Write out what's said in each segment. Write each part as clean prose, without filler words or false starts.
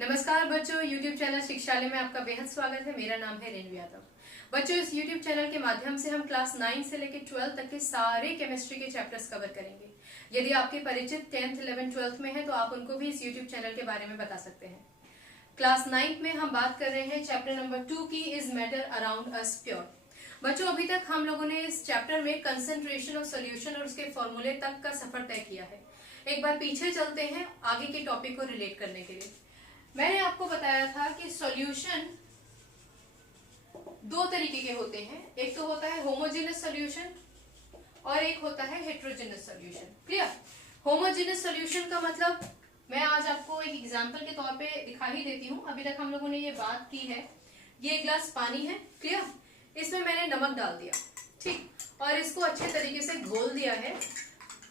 नमस्कार बच्चों, YouTube channel शिक्षालय में आपका बेहद स्वागत है। मेरा नाम है रेणु यादव। बच्चों, इस YouTube चैनल के माध्यम से हम क्लास 9 से लेकर 12 तक के सारे केमिस्ट्री के चैप्टर्स कवर करेंगे। यदि आपके परिचित 10th, 11th, 12th में है तो आप उनको भी इस YouTube चैनल के बारे में बता सकते हैं। क्लास 9 में हम बात कर रहे हैं चैप्टर नंबर 2 की, is matter around us pure. बच्चों, अभी तक हम लोगों ने इस चैप्टर में कंसंट्रेशन ऑफ सॉल्यूशन और उसके फॉर्मूले तक का सफर तय किया है। एक बार पीछे चलते हैं आगे के टॉपिक को रिलेट करने के लिए। मैंने आपको बताया था कि सॉल्यूशन दो तरीके के होते हैं। एक तो होता है होमोजेनस सॉल्यूशन और एक होता है heterogeneous solution. Clear? Homogeneous solution का मतलब मैं आज आपको एक एग्जांपल के तौर पे दिखा ही देती हूँ। अभी तक हम लोगों ने ये बात की है। ये एक गिलास पानी है, क्लियर? इसमें मैंने नमक डाल दिया, ठीक, और इसको अच्छे तरीके से घोल दिया है।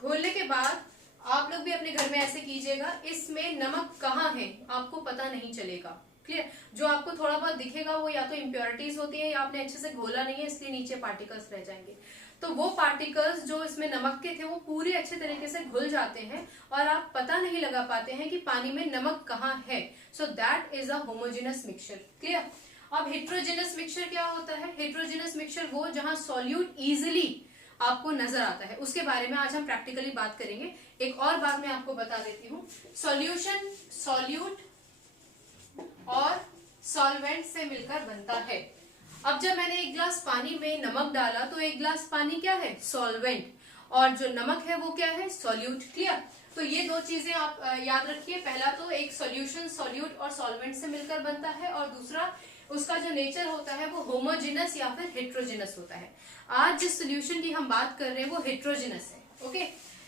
घोलने के बाद आप लोग भी अपने घर में ऐसे कीजिएगा। इसमें नमक कहाँ है आपको पता नहीं चलेगा। क्लियर? जो आपको थोड़ा बहुत दिखेगा वो या तो इम्प्योरिटीज होती है या आपने अच्छे से घोला नहीं है, इसलिए नीचे पार्टिकल्स रह जाएंगे। तो वो पार्टिकल्स जो इसमें नमक के थे वो पूरे अच्छे तरीके से घुल जाते हैं और आप पता नहीं लगा पाते हैं कि पानी में नमक कहाँ है। So that is a homogeneous mixture. Clear? अब हेट्रोजेनस मिक्सचर क्या होता है? हेट्रोजेनस मिक्सचर वो जहां सॉल्यूट इजिली आपको नजर आता है, उसके बारे में आज हम प्रैक्टिकली बात करेंगे। एक और बात मैं आपको बता देती हूँ, सॉल्यूशन सॉल्यूट और सॉल्वेंट से मिलकर बनता है। अब जब मैंने एक गिलास पानी में नमक डाला तो एक गिलास पानी क्या है? सॉल्वेंट, और जो नमक है वो क्या है? सॉल्यूट। क्लियर? तो ये दो चीजें आप याद रखिए। पहला तो एक सॉल्यूशन सॉल्यूट और सॉल्वेंट से मिलकर बनता है, और दूसरा उसका जो नेचर होता है वो होमोजेनस या फिर हेट्रोजेनस होता है। आज जिस सोल्यूशन की हम बात कर रहे हैं वो हेट्रोजेनस है। ओके,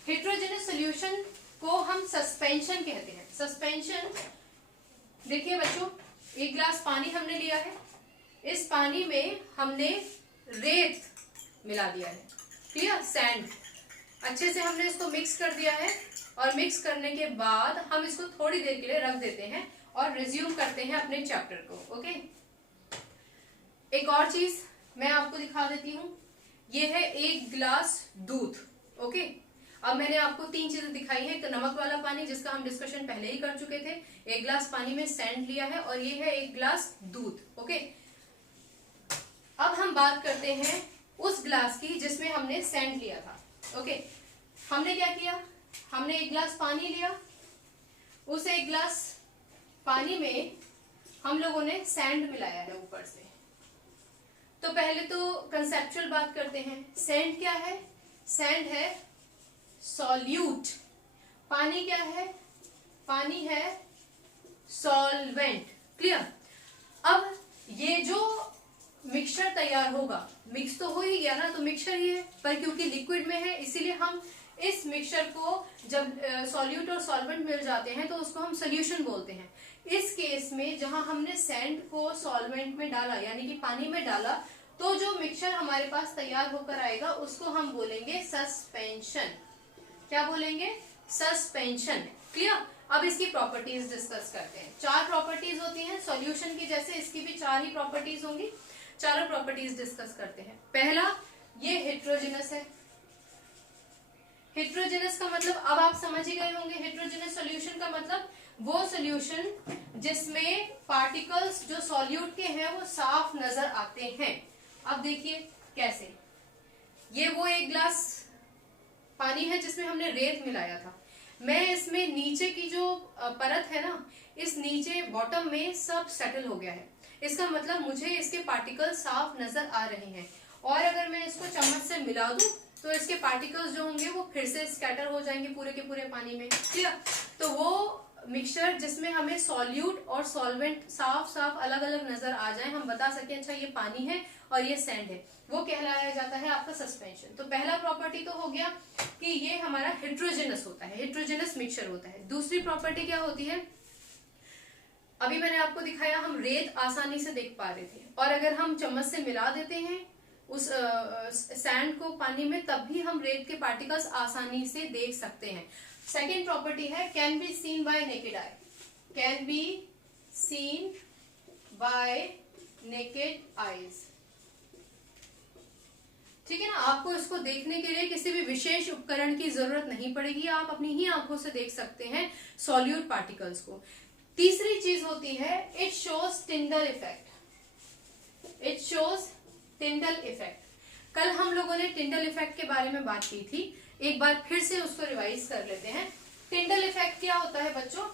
हेट्रोजेनस सोल्यूशन को हम सस्पेंशन कहते हैं। सस्पेंशन, देखिए बच्चों, एक गिलास पानी हमने लिया है, इस पानी में हमने रेत मिला दिया है। क्लियर? सैंड। अच्छे से हमने इसको मिक्स कर दिया है, और मिक्स करने के बाद हम इसको थोड़ी देर के लिए रख देते हैं और रिज्यूम करते हैं अपने चैप्टर को। ओके, एक और चीज मैं आपको दिखा देती हूँ। ये है एक गिलास दूध। ओके, अब मैंने आपको तीन चीजें दिखाई है। एक तो नमक वाला पानी जिसका हम डिस्कशन पहले ही कर चुके थे, एक गिलास पानी में सैंड लिया है, और ये है एक गिलास दूध। ओके, अब हम बात करते हैं उस गिलास की जिसमें हमने सैंड लिया था। ओके, हमने क्या किया? हमने एक गिलास पानी लिया, उस एक गिलास पानी में हम लोगों ने सैंड मिलाया है ऊपर से। तो पहले तो कंसेप्चुअल बात करते हैं। सैंड क्या है? सैंड है सॉल्यूट। पानी क्या है? पानी है सॉल्वेंट। क्लियर? अब ये जो मिक्सचर तैयार होगा, मिक्स तो हो ही गया ना, तो मिक्सचर ही है, पर क्योंकि लिक्विड में है इसीलिए हम इस मिक्सचर को जब सॉल्यूट और सॉल्वेंट मिल जाते हैं तो उसको हम सोल्यूशन बोलते हैं। इस केस में जहां हमने सैंड को सॉल्वेंट में डाला, यानी कि पानी में डाला, तो जो मिक्सचर हमारे पास तैयार होकर आएगा उसको हम बोलेंगे सस्पेंशन। क्या बोलेंगे? सस्पेंशन। क्लियर? अब इसकी प्रॉपर्टीज डिस्कस करते हैं। चार प्रॉपर्टीज होती हैं सॉल्यूशन की, जैसे इसकी भी चार ही प्रॉपर्टीज होंगी। चारों प्रॉपर्टीज डिस्कस करते हैं। पहला, ये हेट्रोजेनस है। हेट्रोजेनस का मतलब अब आप समझ ही गए होंगे। हेट्रोजेनस सॉल्यूशन का मतलब वो सॉल्यूशन जिसमें पार्टिकल्स जो सॉल्यूट के हैं वो साफ नजर आते हैं। अब देखिए कैसे। ये वो एक गिलास पानी है जिसमें हमने रेत मिलाया था। मैं इसमें नीचे की जो परत है ना, इस नीचे बॉटम में सब सेटल हो गया है। इसका मतलब मुझे इसके पार्टिकल साफ नजर आ रहे हैं, और अगर मैं इसको चम्मच से मिला दूं तो इसके पार्टिकल्स जो होंगे वो फिर से स्कैटर हो जाएंगे पूरे के पूरे पानी में। क्लियर? तो वो मिक्सचर जिसमें हमें सॉल्यूट और सॉल्वेंट साफ साफ अलग अलग नजर आ जाए, हम बता सके अच्छा ये पानी है और ये सैंड है, वो कहलाया जाता है आपका सस्पेंशन। तो पहला प्रॉपर्टी तो हो गया कि ये हमारा हेट्रोजेनस होता है, हेट्रोजेनस मिक्सचर होता है। दूसरी प्रॉपर्टी क्या होती है? अभी मैंने आपको दिखाया, हम रेत आसानी से देख पा रहे थे, और अगर हम चम्मच से मिला देते हैं उस सैंड को पानी में, तब भी हम रेत के पार्टिकल्स आसानी से देख सकते हैं। सेकेंड प्रॉपर्टी है can be seen bye naked eye. Can be seen bye naked eyes. ठीक है ना? आपको इसको देखने के लिए किसी भी विशेष उपकरण की जरूरत नहीं पड़ेगी, आप अपनी ही आंखों से देख सकते हैं सॉल्यूट पार्टिकल्स को। तीसरी चीज होती है it shows Tyndall effect. It shows Tyndall effect. कल हम लोगों ने टिंडल इफेक्ट के बारे में बात की थी, एक बार फिर से उसको रिवाइज कर लेते हैं। टिंडल इफेक्ट क्या होता है बच्चों?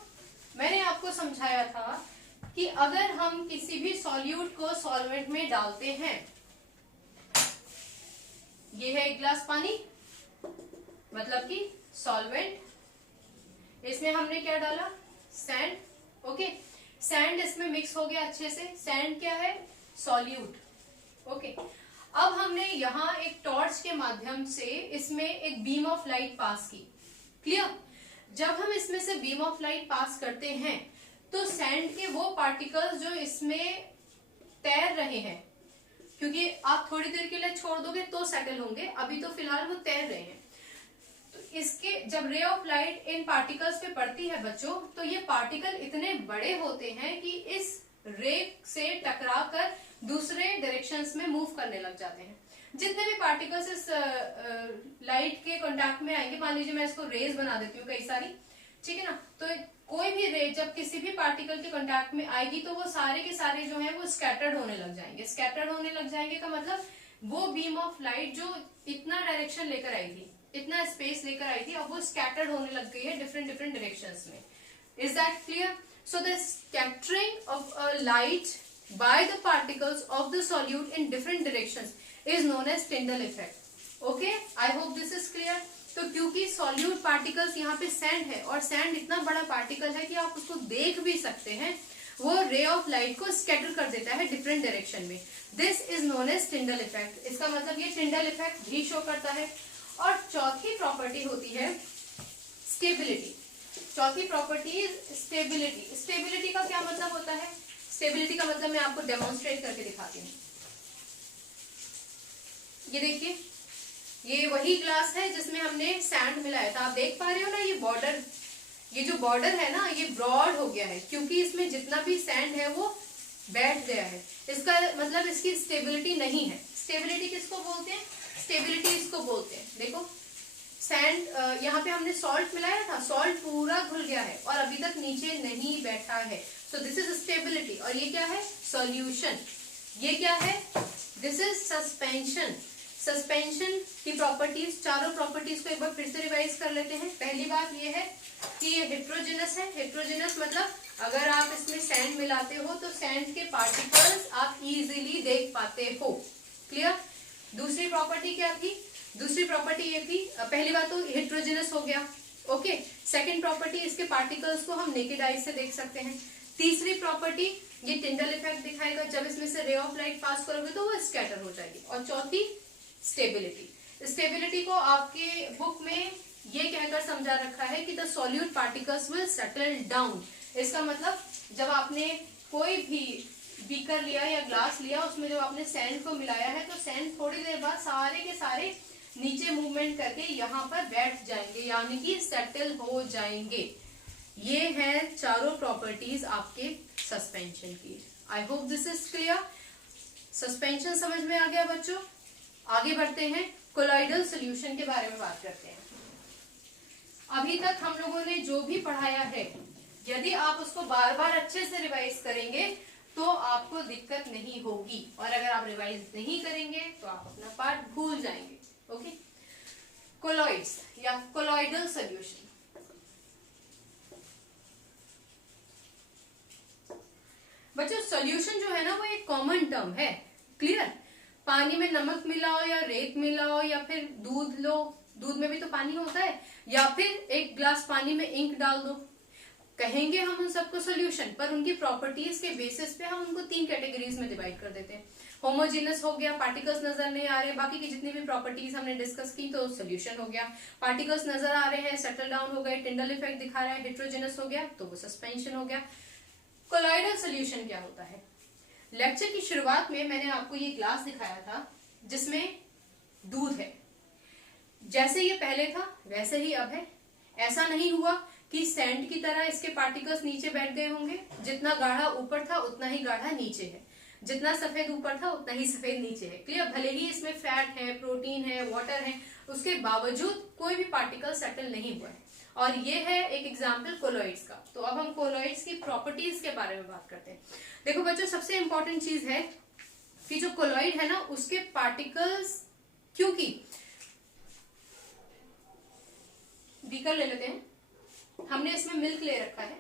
मैंने आपको समझाया था कि अगर हम किसी भी सॉल्यूट को सॉल्वेंट में डालते हैं, ये है एक गिलास पानी, मतलब कि सॉल्वेंट, इसमें हमने क्या डाला? सैंड। ओके, सैंड इसमें मिक्स हो गया अच्छे से। सैंड क्या है? सॉल्यूट। ओके, अब हमने यहाँ एक टॉर्च के माध्यम से इसमें एक बीम ऑफ लाइट पास की। क्लियर? जब हम इसमें से बीम ऑफ लाइट पास करते हैं तो सैंड के वो पार्टिकल्स जो इसमें तैर रहे हैं, क्योंकि आप थोड़ी देर के लिए छोड़ दोगे तो सेटल होंगे, अभी तो फिलहाल वो तैर रहे हैं, तो इसके जब ray of light in particles पे पड़ती है बच्चों, तो ये पार्टिकल इतने बड़े होते हैं कि इस रे से टकरा कर दूसरे डायरेक्शंस में मूव करने लग जाते हैं। जितने भी पार्टिकल्स इस लाइट के कांटेक्ट में आएंगे, मान लीजिए मैं इसको रेज बना देती हूँ कई सारी, ठीक है ना, तो कोई भी रे जब किसी भी पार्टिकल के कांटेक्ट में आएगी तो वो सारे के सारे जो है वो स्कैटर्ड होने लग जाएंगे। स्कैटर्ड होने लग जाएंगे का मतलब वो बीम ऑफ लाइट जो इतना डायरेक्शन लेकर आई थी, इतना स्पेस लेकर आई थी, अब वो स्कैटर्ड होने लग गई है डिफरेंट डिफरेंट डायरेक्शंस में। Is that clear? So the scattering of a light by the particles of the solute in different directions is known as Tyndall effect. Okay, I hope this is clear. तो क्योंकि solute particles यहाँ पे sand है और sand इतना बड़ा particle है कि आप उसको देख भी सकते हैं, वो ray of light को scatter कर देता है different direction में। This is known as Tyndall effect. इसका मतलब ये Tyndall effect भी show करता है। और चौथी प्रॉपर्टी होती है स्टेबिलिटी। चौथी प्रॉपर्टी स्टेबिलिटी। स्टेबिलिटी का क्या मतलब होता है? स्टेबिलिटी का मतलब मैं आपको डेमोन्स्ट्रेट करके दिखाती हूँ। ये देखिए, ये वही ग्लास है जिसमें हमने सैंड मिलाया था। आप देख पा रहे हो ना, ये बॉर्डर, ये जो बॉर्डर है ना, ये ब्रॉड हो गया है क्योंकि इसमें जितना भी सैंड है वो बैठ गया है। इसका मतलब इसकी स्टेबिलिटी नहीं है। स्टेबिलिटी किसको बोलते हैं? स्टेबिलिटी इसको बोलते हैं। देखो सैंड, यहाँ पे हमने सॉल्ट मिलाया था, सॉल्ट पूरा घुल गया है और अभी तक नीचे नहीं बैठा है, सो दिस इज स्टेबिलिटी। और ये क्या है? सॉल्यूशन। ये क्या है? This is suspension. सस्पेंशन की प्रॉपर्टीज, चारों प्रॉपर्टीज को एक बार फिर से रिवाइज कर लेते हैं। पहली बात ये है कि ये हेट्रोजेनस है। हेट्रोजेनस मतलब अगर आप इसमें सैंड मिलाते हो तो सैंड के पार्टिकल्स आप इजीली देख पाते हो। क्लियर? दूसरी प्रॉपर्टी क्या थी? दूसरी प्रॉपर्टी ये थी, पहली बात तो हेट्रोजेनस हो गया। ओके, सेकंड प्रॉपर्टी, इसके पार्टिकल्स को हम नेकेड आई से देख सकते हैं। तीसरी प्रॉपर्टी, ये टिंडल इफेक्ट दिखाएगा, जब इसमें से रे ऑफ लाइट पास करोगे तो वो स्कैटर हो जाएगी। और चौथी स्टेबिलिटी। स्टेबिलिटी को आपके बुक में ये कहकर समझा रखा है कि the solute particles will settle down. इसका मतलब जब आपने कोई भी बीकर लिया या ग्लास लिया, उसमें जब आपने सैंड को मिलाया है तो सैंड थोड़ी देर बाद सारे के सारे नीचे मूवमेंट करके यहाँ पर बैठ जाएंगे, यानी कि सेटल हो जाएंगे। ये हैं चारों प्रॉपर्टीज आपके सस्पेंशन की। I hope this is clear. Suspension समझ में आ गया बच्चों? आगे बढ़ते हैं, कोलॉइडल सॉल्यूशन के बारे में बात करते हैं। अभी तक हम लोगों ने जो भी पढ़ाया है, यदि आप उसको बार बार अच्छे से रिवाइज करेंगे तो आपको दिक्कत नहीं होगी, और अगर आप रिवाइज नहीं करेंगे तो आप अपना पार्ट भूल जाएंगे। ओके, कोलॉइड्स या कोलॉइडल सॉल्यूशन। बच्चों सॉल्यूशन जो है ना वो एक कॉमन टर्म है। क्लियर? पानी में नमक मिलाओ या रेत मिलाओ या फिर दूध लो, दूध में भी तो पानी होता है, या फिर एक ग्लास पानी में इंक डाल दो, कहेंगे हम उन सबको सॉल्यूशन, पर उनकी प्रॉपर्टीज के बेसिस पे हम उनको 3 कैटेगरीज में डिवाइड कर देते हैं। होमोजेनस हो गया, पार्टिकल्स नजर नहीं आ रहे, बाकी की जितनी भी प्रॉपर्टीज हमने डिस्कस की तो सॉल्यूशन हो गया। पार्टिकल्स नजर आ रहे हैं, सेटल डाउन हो गए, टिंडल इफेक्ट दिखा रहा है, हेट्रोजेनस हो गया तो वो सस्पेंशन हो गया। कोलॉइडल सॉल्यूशन क्या होता है? लेक्चर की शुरुआत में मैंने आपको ये ग्लास दिखाया था जिसमें दूध है। जैसे ये पहले था वैसे ही अब है। ऐसा नहीं हुआ कि सैंड की तरह इसके पार्टिकल्स नीचे बैठ गए होंगे। जितना गाढ़ा ऊपर था उतना ही गाढ़ा नीचे है, जितना सफेद ऊपर था उतना ही सफेद नीचे है। क्लियर? भले ही इसमें फैट है, प्रोटीन है, वाटर है, उसके बावजूद कोई भी पार्टिकल सेटल नहीं हुआ है। और ये है एक एग्जाम्पल कोलॉइड्स का। तो अब हम कोलॉइड्स की प्रॉपर्टीज के बारे में बात करते हैं। देखो बच्चों, सबसे इंपॉर्टेंट चीज है कि जो कोलॉइड है ना उसके पार्टिकल्स, क्योंकि बीकर ले लेते हैं, हमने इसमें मिल्क ले रखा है,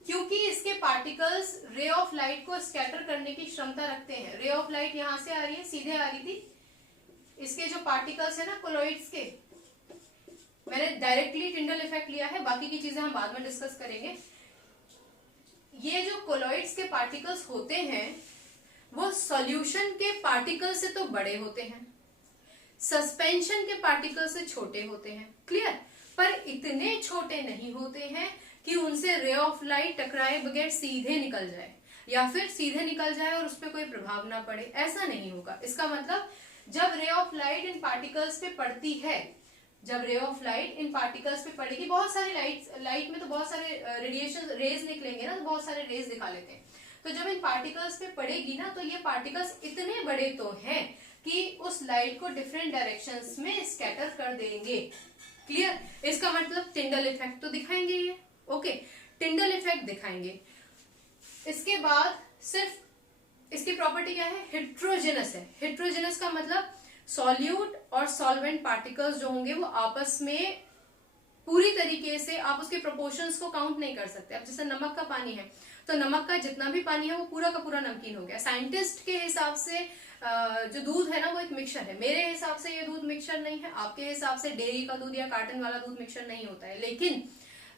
क्योंकि इसके पार्टिकल्स रे ऑफ लाइट को स्कैटर करने की क्षमता रखते हैं। रे ऑफ लाइट यहां से आ रही है, सीधे आ रही थी, इसके जो पार्टिकल्स है ना कोलॉइड्स के, मैंने डायरेक्टली टिंडल इफेक्ट लिया है, बाकी की चीजें हम बाद में डिस्कस करेंगे। ये जो कोलॉइड्स के पार्टिकल्स होते हैं वो सॉल्यूशन के पार्टिकल से तो बड़े होते हैं, सस्पेंशन के पार्टिकल से छोटे होते हैं, क्लियर, पर इतने छोटे नहीं होते हैं कि उनसे रे ऑफ लाइट टकराए बगैर सीधे निकल जाए, या फिर सीधे निकल जाए और उस पर कोई प्रभाव ना पड़े, ऐसा नहीं होगा। इसका मतलब जब ray of light in particles पे पड़ती है, जब ray of light in particles पे पड़ेगी, बहुत सारे लाइट में तो बहुत सारे रेडिएशन रेज निकलेंगे ना, तो बहुत सारे रेज दिखा लेते हैं। तो जब इन पार्टिकल्स पे पड़ेगी ना, तो ये पार्टिकल्स इतने बड़े तो हैं कि उस लाइट को डिफरेंट डायरेक्शंस में स्कैटर कर देंगे, क्लियर। इसका मतलब टिंडल इफेक्ट तो दिखाएंगे ये, ओके, टिंडल इफेक्ट दिखाएंगे। इसके बाद सिर्फ इसकी प्रॉपर्टी क्या है, हेट्रोजेनस है। हेट्रोजेनस का मतलब सॉल्यूट और सॉल्वेंट पार्टिकल्स जो होंगे वो आपस में पूरी तरीके से, आप उसके प्रोपोर्शंस को काउंट नहीं कर सकते। अब जैसे नमक का पानी है, तो नमक का जितना भी पानी है वो पूरा का पूरा नमकीन हो गया। साइंटिस्ट के हिसाब से जो दूध है ना वो एक मिक्सचर है, मेरे हिसाब से ये दूध मिक्सचर नहीं है, आपके हिसाब से डेयरी का दूध या कार्टन वाला दूध मिक्सचर नहीं होता है, लेकिन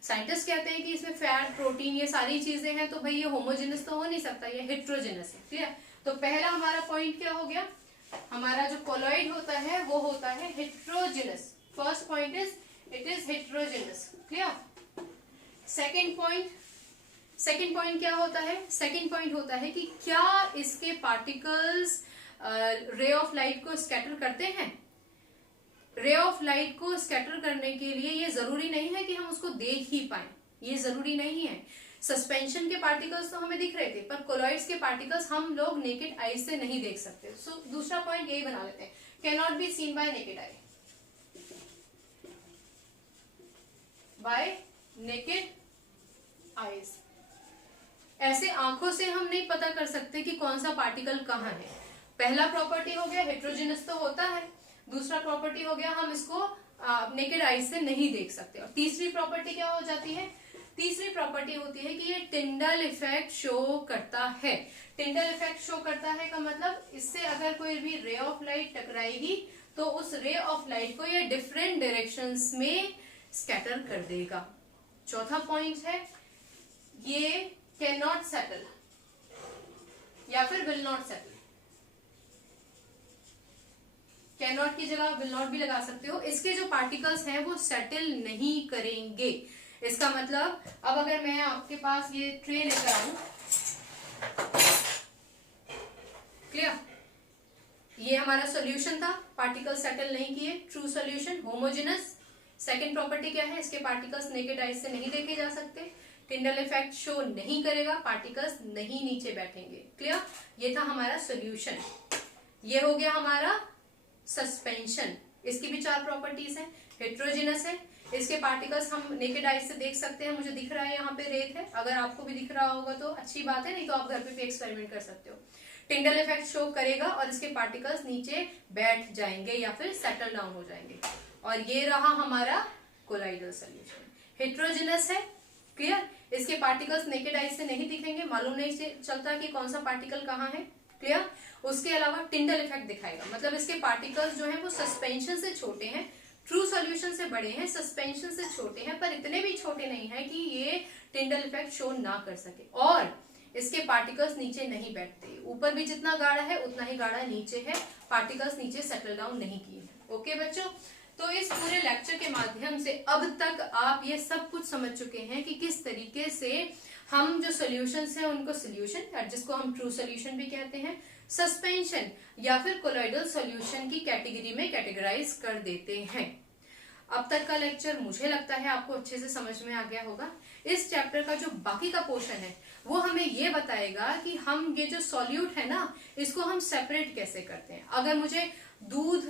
साइंटिस्ट कहते हैं कि इसमें फैट, प्रोटीन, ये सारी चीजें हैं, तो भाई ये होमोजेनस तो हो नहीं सकता, ये हेट्रोजेनस है, क्लियर। तो पहला हमारा पॉइंट क्या हो गया, हमारा जो कोलॉइड होता है वो होता है heterogeneous. First point is it is heterogeneous, clear. Second point क्या होता है, सेकंड पॉइंट होता है कि क्या इसके पार्टिकल्स रे ऑफ लाइट को स्कैटर करते हैं। रे ऑफ लाइट को स्कैटर करने के लिए ये जरूरी नहीं है कि हम उसको देख ही पाए, ये जरूरी नहीं है। सस्पेंशन के पार्टिकल्स तो हमें दिख रहे थे, पर कोलॉइड्स के पार्टिकल्स हम लोग नेकेड आई से नहीं देख सकते। सो दूसरा पॉइंट यही बना लेते हैं, can not be seen bye naked eye, bye naked eyes. ऐसे आंखों से हम नहीं पता कर सकते कि कौन सा पार्टिकल कहाँ है। पहला प्रॉपर्टी हो गया हेट्रोजेनस तो होता है, दूसरा प्रॉपर्टी हो गया हम इसको नेकेड आई से नहीं देख सकते। और तीसरी प्रॉपर्टी क्या हो जाती है, तीसरी प्रॉपर्टी होती है कि ये टिंडल इफेक्ट शो करता है। टिंडल इफेक्ट शो करता है का मतलब इससे अगर कोई भी रे ऑफ लाइट टकराएगी तो उस रे ऑफ लाइट को ये डिफरेंट डायरेक्शंस में स्कैटर कर देगा। चौथा पॉइंट है ये कैन नॉट सेटल या फिर will not settle. Can not की जगह विल नॉट भी लगा सकते हो। इसके जो पार्टिकल्स हैं वो सेटल नहीं करेंगे। इसका मतलब अब अगर मैं आपके पास ये ट्रे लेकर आऊं, क्लियर, ये हमारा सॉल्यूशन था, पार्टिकल सेटल नहीं किए, true solution, homogeneous. Second property क्या है, इसके पार्टिकल्स नेकेड आइज से नहीं देखे जा सकते, टिंडल इफेक्ट शो नहीं करेगा, पार्टिकल्स नहीं नीचे बैठेंगे, क्लियर। ये था हमारा सॉल्यूशन। ये हो गया हमारा सस्पेंशन। इसकी भी चार प्रॉपर्टीज हैं, हेट्रोजेनस है, इसके पार्टिकल्स हम नेकेड आइज से देख सकते हैं, मुझे दिख रहा है यहाँ पे रेत है, अगर आपको भी दिख रहा होगा तो अच्छी बात है, नहीं तो आप घर पे भी एक्सपेरिमेंट कर सकते हो। टिंडल इफेक्ट शो करेगा और इसके पार्टिकल्स नीचे बैठ जाएंगे या फिर सेटल डाउन हो जाएंगे। और ये रहा हमारा कोलाइडल सॉल्यूशन। हेट्रोजेनस है, क्लियर, इसके पार्टिकल्स नेकेड आइज से नहीं दिखेंगे, मालूम नहीं चलता कि कौन सा पार्टिकल कहाँ है, क्लियर। उसके अलावा टिंडल इफेक्ट दिखाएगा, मतलब इसके पार्टिकल्स जो हैं वो सस्पेंशन से छोटे हैं, ट्रू सॉल्यूशन से बड़े हैं, सस्पेंशन से छोटे हैं, पर इतने भी छोटे नहीं है कि ये टिंडल इफेक्ट शो ना कर सके। और इसके पार्टिकल्स नीचे नहीं बैठते, ऊपर भी जितना गाढ़ा है उतना ही गाढ़ा नीचे है, पार्टिकल्स नीचे सेटल डाउन नहीं किए हैं। ओके बच्चों, तो इस पूरे लेक्चर के माध्यम से अब तक आप ये सब कुछ समझ चुके हैं कि किस तरीके से हम जो सॉल्यूशंस हैं उनको सॉल्यूशन, जिसको हम ट्रू सॉल्यूशन भी कहते हैं, सस्पेंशन या फिर कोलॉइडल सॉल्यूशन की कैटेगरी में कैटेगराइज कर देते हैं। अब तक का लेक्चर मुझे लगता है आपको अच्छे से समझ में आ गया होगा। इस चैप्टर का जो बाकी का पोर्शन है वो हमें ये बताएगा कि हम ये जो सॉल्यूट है ना इसको हम सेपरेट कैसे करते हैं। अगर मुझे दूध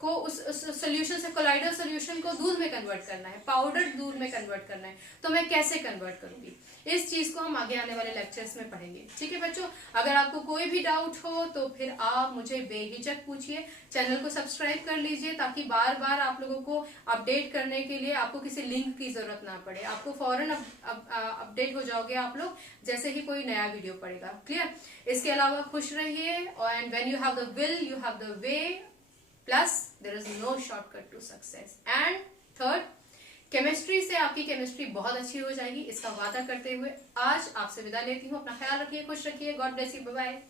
को उस सोल्यूशन से, कोलाइडल सोल्यूशन को दूध में कन्वर्ट करना है, पाउडर दूध में कन्वर्ट करना है, तो मैं कैसे कन्वर्ट करूंगी, इस चीज को हम आगे आने वाले लेक्चर्स में पढ़ेंगे। ठीक है बच्चों, अगर आपको कोई भी डाउट हो तो फिर आप मुझे बेहिचक पूछिए। चैनल को सब्सक्राइब कर लीजिए ताकि बार बार आप लोगों को अपडेट करने के लिए आपको किसी लिंक की जरूरत ना पड़े, आपको फौरन अपडेट हो जाओगे आप लोग जैसे ही कोई नया वीडियो पड़ेगा। क्लियर? इसके अलावा खुश रहिए, and when you have the will you have the way, plus there is no shortcut to success. And third, chemistry से आपकी केमिस्ट्री बहुत अच्छी हो जाएगी, इसका वादा करते हुए आज आपसे विदा लेती हूँ। अपना ख्याल रखिए, खुश रखिए, God bless you, bye bye.